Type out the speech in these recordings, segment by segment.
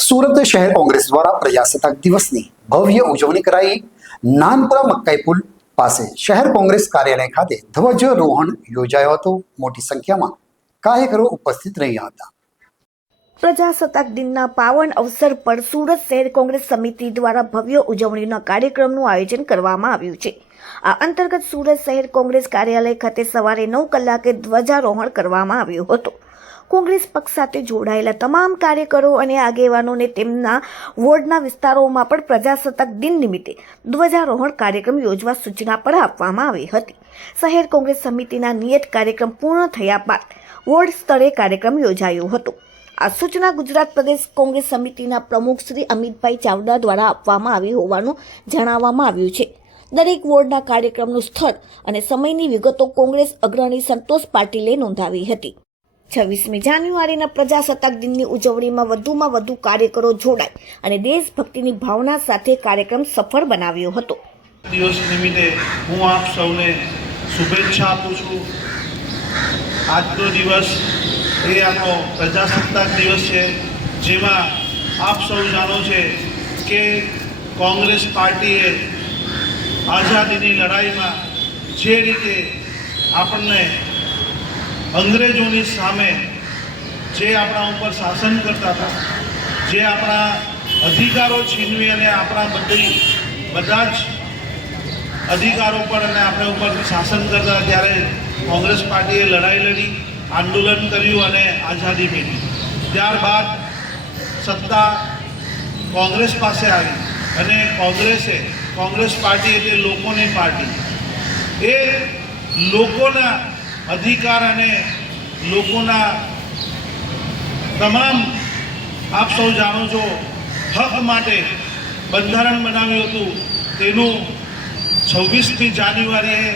સુરત શહેર કોંગ્રેસ દ્વારા પ્રજાસત્તાક દિવસની ભવ્ય ઉજવણી કરાઈ. નાનપુરા મકાઈ પુલ પાસે શહેર કોંગ્રેસ કાર્યાલય ખાતે ધ્વજરોહણ યોજાયો હતો. મોટી સંખ્યામાં કાર્યકરો ઉપસ્થિત રહ્યા હતા. પ્રજાસત્તાક દિનના પાવન અવસર પર સુરત શહેર કોંગ્રેસ સમિતિ દ્વારા ભવ્ય ઉજવણીના કાર્યક્રમનું આયોજન કરવામાં આવ્યું છે. આ અંતર્ગત સુરત શહેર કોંગ્રેસ કાર્યાલય ખાતે સવારે નવ કલાકે ધ્વજારોહણ કરવામાં આવ્યું હતું. કોંગ્રેસ પક્ષ સાથે જોડાયેલા તમામ કાર્યકરો અને આગેવાનોને તેમના વોર્ડના વિસ્તારોમાં પણ પ્રજાસત્તાક દિન નિમિત્તે ધ્વજારોહણ કાર્યક્રમ યોજવા સૂચના પણ આપવામાં આવી હતી. શહેર કોંગ્રેસ સમિતિના નિયત કાર્યક્રમ પૂર્ણ થયા બાદ વોર્ડ સ્તરે કાર્યક્રમ યોજાયો હતો. આ સૂચના ગુજરાત પ્રદેશ કોંગ્રેસ સમિતિના પ્રમુખ શ્રી અમિતભાઈ ચાવડા દ્વારા આપવામાં આવી હોવાનું જણાવવામાં આવ્યું છે. દરેક વોર્ડના કાર્યક્રમનું સ્થળ અને સમયની વિગતો કોંગ્રેસ અગ્રણી સંતોષ પાટીલે નોંધાવી હતી. છવ્વીસમી જાન્યુઆરીના પ્રજાસત્તાક દિનની ઉજવણીમાં વધુમાં વધુ કાર્યકરો જોડાય અને દેશભક્તિની ભાવના સાથે કાર્યક્રમ સફળ બનાવ્યો હતો. દિવસ નિમિત્તે હું આપ સૌને શુભેચ્છા આપું છું. આજનો દિવસ એ આપણો પ્રજાસત્તાક દિવસ છે, જેમાં આપ સૌ જાણો છે કે કોંગ્રેસ પાર્ટીએ આઝાદીની લડાઈમાં જે રીતે આપણને અંગ્રેજોની સામે જે આપણા ઉપર શાસન કરતા હતા, જે આપણા અધિકારો છીનવી અને આપણા બધી, બધા જ અધિકારો પર અને આપણા ઉપર શાસન કરતા ત્યારે કોંગ્રેસ પાર્ટીએ લડાઈ લડી, આંદોલન કર્યું અને આઝાદી મેળવી. ત્યારબાદ સત્તા કોંગ્રેસ પાસે આવી અને કોંગ્રેસે, કોંગ્રેસ પાર્ટી એટલે લોકોની પાર્ટી. એ લોકોના અધિકાર અને લોકોના તમામ આપ સૌ જાણો છો, હક માટે બંધારણ બનાવ્યું હતું. તેનું છવ્વીસમી જાન્યુઆરીએ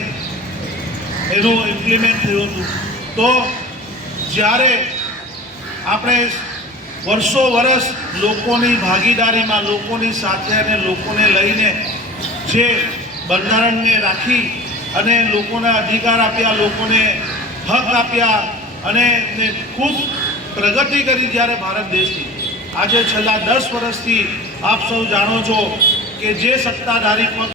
એનું ઇમ્પ્લિમેન્ટ થયું હતું. તો જ્યારે આપણે વર્ષો વર્ષ લોકોની ભાગીદારીમાં, લોકોની સાથે અને લોકોને લઈને જે બંધારણને રાખી અને લોકોના અધિકાર આપ્યા, લોકોને હક આપ્યા અને ખૂબ પ્રગતિ કરી જ્યારે ભારત દેશની. આજે છેલ્લા દસ વર્ષથી આપ સૌ જાણો છો કે જે સત્તાધારી પક્ષ